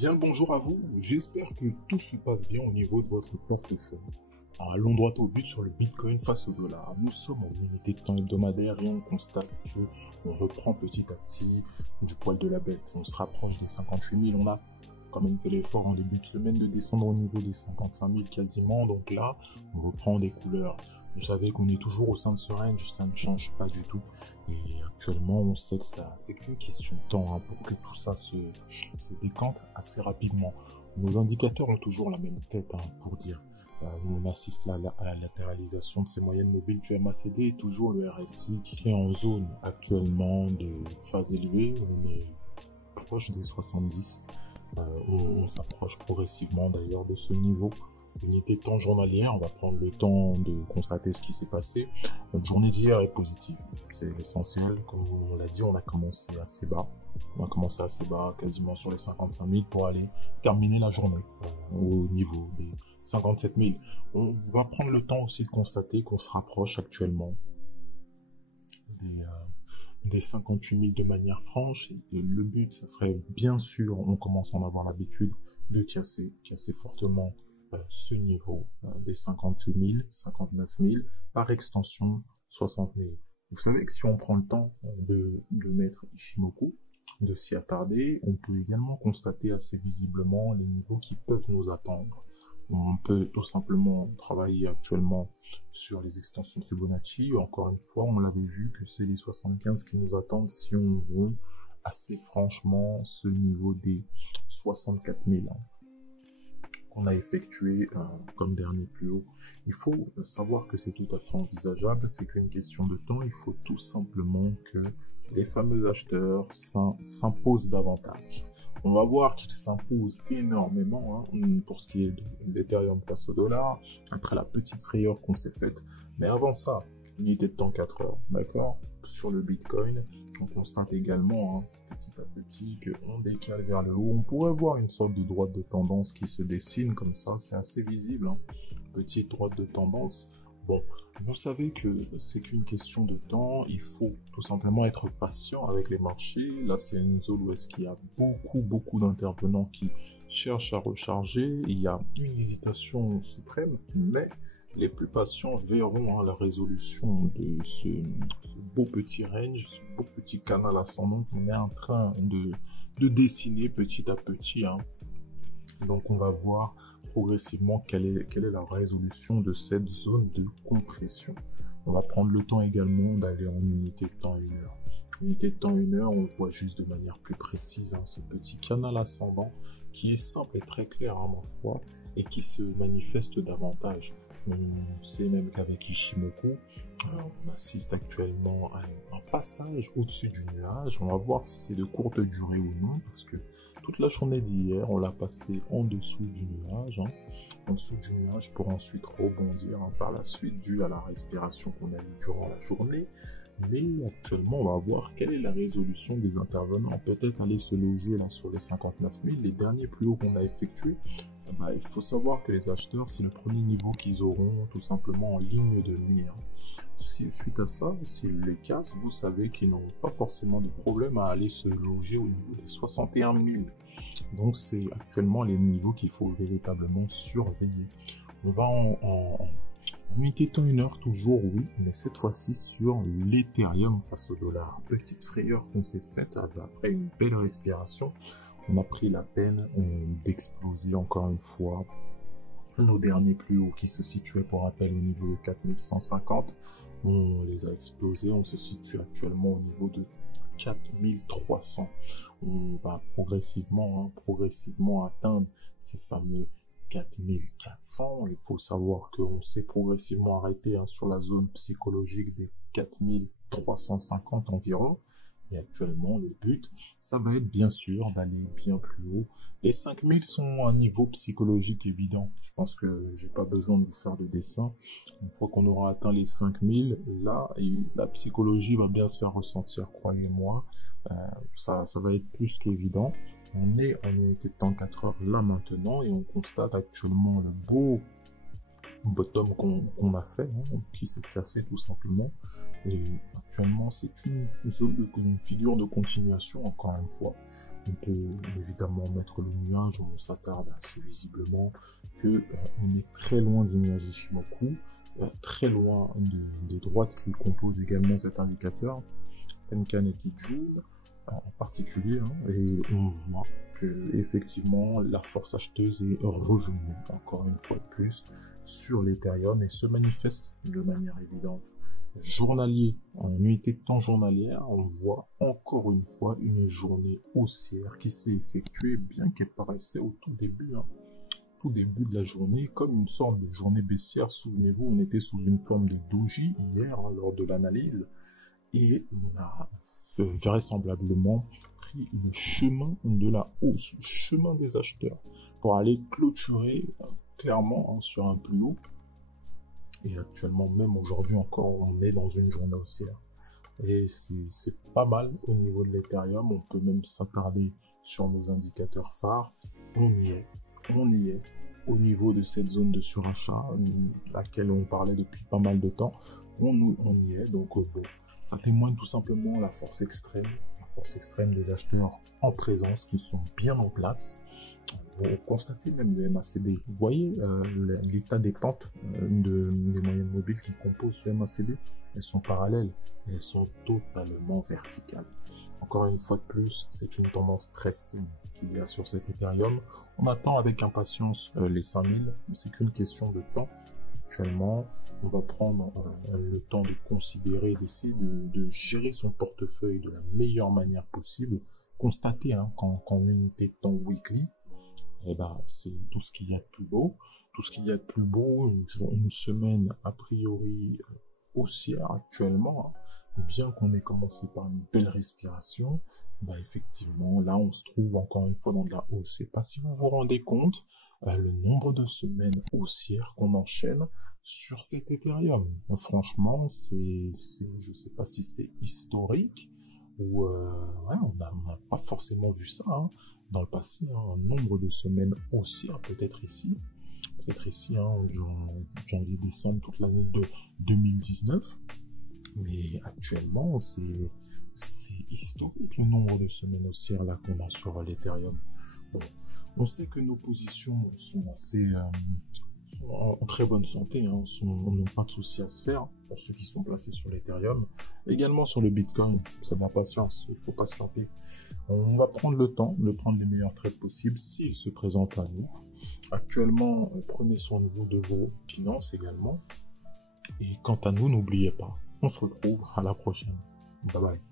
Bien le bonjour à vous, j'espère que tout se passe bien au niveau de votre portefeuille. Allons droit au but sur le Bitcoin face au dollar. Nous sommes en unité de temps hebdomadaire et on constate que on reprend petit à petit du poil de la bête. On se rapproche des 58 000, on a quand même fait l'effort en début de semaine de descendre au niveau des 55 000 quasiment, donc là on reprend des couleurs. Vous savez qu'on est toujours au sein de ce range, ça ne change pas du tout. Et actuellement, on sait que c'est qu'une question de temps pour que tout ça se décante assez rapidement. Nos indicateurs ont toujours la même tête pour dire. On assiste là à la latéralisation de ces moyennes mobiles du MACD et toujours le RSI qui est en zone actuellement de phase élevée. On est proche des 70. On s'approche progressivement d'ailleurs de ce niveau. Unité de temps journalière, on va prendre le temps de constater ce qui s'est passé. Notre journée d'hier est positive, c'est essentiel. Comme on l'a dit, on a commencé assez bas. Quasiment sur les 55 000 pour aller terminer la journée au niveau des 57 000. On va prendre le temps aussi de constater qu'on se rapproche actuellement des 58 000 de manière franche. Et le but, ça serait bien sûr, on commence à en avoir l'habitude de casser fortement ce niveau des 58 000, 59 000, par extension 60 000. Vous savez que si on prend le temps de mettre Ichimoku, de s'y attarder, on peut également constater assez visiblement les niveaux qui peuvent nous attendre. On peut tout simplement travailler actuellement sur les extensions de Fibonacci. Encore une fois, on l'avait vu que c'est les 75 qui nous attendent si on veut assez franchement ce niveau des 64 000. Qu'on a effectué comme dernier plus haut. Il faut savoir que c'est tout à fait envisageable, c'est qu'une question de temps, il faut tout simplement que les fameux acheteurs s'imposent davantage. On va voir qu'ils s'imposent énormément pour ce qui est de l'Ethereum face au dollar, après la petite frayeur qu'on s'est faite. Mais avant ça, unité de temps 4 heures, d'accord? Sur le Bitcoin, on constate également petit à petit qu'on décale vers le haut. On pourrait voir une sorte de droite de tendance qui se dessine comme ça, c'est assez visible. Petite droite de tendance. Bon, vous savez que c'est qu'une question de temps, il faut tout simplement être patient avec les marchés. Là, c'est une zone où est-ce qu'il y a beaucoup d'intervenants qui cherchent à recharger. Il y a une hésitation suprême, mais les plus patients verront la résolution de ce beau petit range, ce beau petit canal ascendant qu'on est en train de dessiner petit à petit. Donc on va voir progressivement quelle est la résolution de cette zone de compression. On va prendre le temps également d'aller en unité de temps 1 heure. Unité de temps 1 heure, on voit juste de manière plus précise ce petit canal ascendant qui est simple et très clair à ma foi et qui se manifeste davantage. On sait même qu'avec Ichimoku, on assiste actuellement à un passage au-dessus du nuage. On va voir si c'est de courte durée ou non, parce que toute la journée d'hier, on l'a passé en dessous du nuage, en dessous du nuage pour ensuite rebondir par la suite dû à la respiration qu'on a eue durant la journée. Mais actuellement, on va voir quelle est la résolution des intervenants. Peut-être aller se loger là sur les 59 000, les derniers plus hauts qu'on a effectués. Il faut savoir que les acheteurs, c'est le premier niveau qu'ils auront tout simplement en ligne de mire. Suite à ça, s'ils les cassent, vous savez qu'ils n'auront pas forcément de problème à aller se loger au niveau des 61 000. Donc c'est actuellement les niveaux qu'il faut véritablement surveiller. On va en unité de temps 1 heure toujours, oui, mais cette fois-ci sur l'Ethereum face au dollar. Petite frayeur qu'on s'est faite après une belle respiration. On a pris la peine d'exploser encore une fois nos derniers plus hauts qui se situaient pour rappel au niveau de 4150. On les a explosés, on se situe actuellement au niveau de 4300. On va progressivement atteindre ces fameux 4400. Il faut savoir qu'on s'est progressivement arrêté sur la zone psychologique des 4350 environ. Et actuellement, le but, ça va être bien sûr d'aller bien plus haut. Les 5000 sont un niveau psychologique évident. Je pense que j'ai pas besoin de vous faire de dessin. Une fois qu'on aura atteint les 5000, là, la psychologie va bien se faire ressentir, croyez-moi. Ça va être plus qu'évident. On est en unité de temps 4 heures là maintenant et on constate actuellement le beau bottom qu'on a fait, qui s'est cassé tout simplement. Et actuellement, c'est une figure de continuation, encore une fois. on peut évidemment mettre le nuage, on s'attarde assez visiblement que on est très loin du nuage Ishimoku, très loin des droites qui composent également cet indicateur, Tenkan et Kijun en particulier, hein, et on voit que effectivement la force acheteuse est revenue encore une fois de plus sur l'Ethereum et se manifeste de manière évidente. Journalier, en unité de temps journalière, on voit encore une fois une journée haussière qui s'est effectuée, bien qu'elle paraissait au tout début de la journée, comme une sorte de journée baissière. Souvenez-vous, on était sous une forme de doji hier lors de l'analyse, et on a vraisemblablement pris le chemin de la hausse, le chemin des acheteurs, pour aller clôturer clairement sur un plus haut. Et actuellement, même aujourd'hui encore, on est dans une journée haussière. Et c'est pas mal au niveau de l'Ethereum. On peut même s'attarder sur nos indicateurs phares. On y est. Au niveau de cette zone de surachat, laquelle on parlait depuis pas mal de temps, on y est. Donc bon, ça témoigne tout simplement la force extrême des acheteurs en présence qui sont bien en place. Vous constatez même le MACD. Vous voyez l'état des pentes des moyennes mobiles qui composent ce MACD. Elles sont parallèles et elles sont totalement verticales. Encore une fois de plus, c'est une tendance très saine qu'il y a sur cet Ethereum. On attend avec impatience les 5000. C'est qu'une question de temps. Actuellement, on va prendre le temps de considérer, d'essayer de gérer son portefeuille de la meilleure manière possible. Constatez qu'en unité de temps weekly, c'est tout ce qu'il y a de plus beau. Tout ce qu'il y a de plus beau, une semaine a priori haussière actuellement, bien qu'on ait commencé par une belle respiration, effectivement, là, on se trouve encore une fois dans de la hausse. Je sais pas si vous vous rendez compte, le nombre de semaines haussières qu'on enchaîne sur cet Ethereum. Franchement, je sais pas si c'est historique, ou on n'a pas forcément vu ça dans le passé, un nombre de semaines haussières, peut-être ici, janvier-décembre, toute l'année de 2019, mais actuellement, c'est historique le nombre de semaines haussières là qu'on a sur l'Ethereum. Bon, on sait que nos positions sont assez sont en très bonne santé, on n'a pas de soucis à se faire pour ceux qui sont placés sur l'Ethereum, également sur le Bitcoin. C'est de la patience, il faut patienter. On va prendre le temps de prendre les meilleurs trades possibles s'ils se présentent à nous. Actuellement, prenez soin de vous, de vos finances également. Et quant à nous, n'oubliez pas, on se retrouve à la prochaine. Bye bye.